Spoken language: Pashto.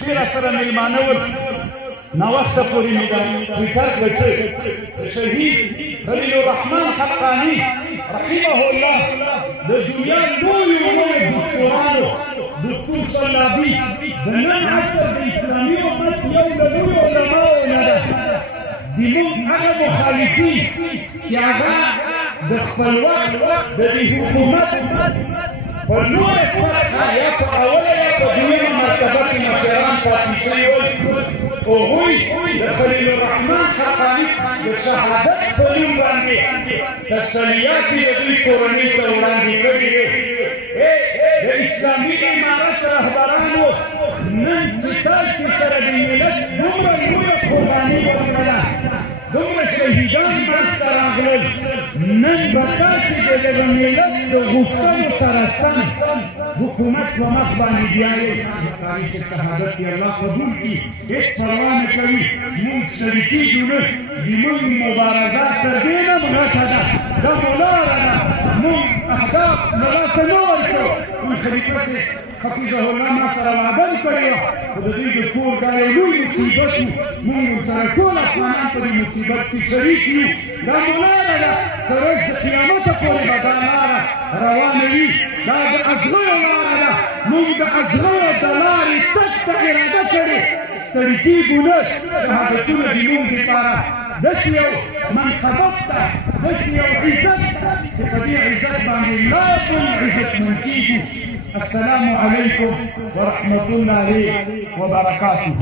سیره سره میلمانه ول ناوخته پورې مې د ټویټر کړی شهید خلیل الرحمن حقاني رحمه الله د دنیا لویو دکتورانو دکتور صلابي د نن عصر د اسلامي امت یو له لویو علماو نه ده زموږ هغه مخالفین چې هغه د خپل وخت د دې حکومت په لویه سطحه یا په اوله یا په دویمه مرتبه کې مشران پاتې شوي ول هغوی د خلیل الرحمن حقاني د شهادت په نوم باندې تسلیات یې د دوی کورنۍ ته وړاندې کړي وې د اسلامي امارت رهبرانو نن چې تاسې سره د ملت دومره لویه قرباني وکړله دومره شهیدان منځته راغلل نن به تاسې د دغه ملت د غوښتنو سره سم حکومت په مخ باندې بیایئ تاریخ شهادت یې الله قبول کړي هېڅ پروا نه کوي موږ ستړي کېږو نه زموږ مبارزه تر دې نه غټه ده دا مو لاره ده موږ اهداف له لاسه نه ورکړو موږ خلیفه صاحب حفظه الله ما سره وعده کړې وه خو د دوی د کور دا یو لوی مصیبت و موږ ورسره ټول افغانان په دې مصیبت کې شریک یو دا مو لاره ده تر ورځ د قیامته پورې به دا لاره روانه وي دا د ازغیو لاره ده موږ د ازغیو د لارې تګ ته اراده کړې ستړي کېږو نه شهادتونه د موږ دپاره داسې یو منقبت ته داسې یو عزت چې په دې عزت باندې لا بل عزتمن کېږو السلام عليكم ورحمة الله وبركاته.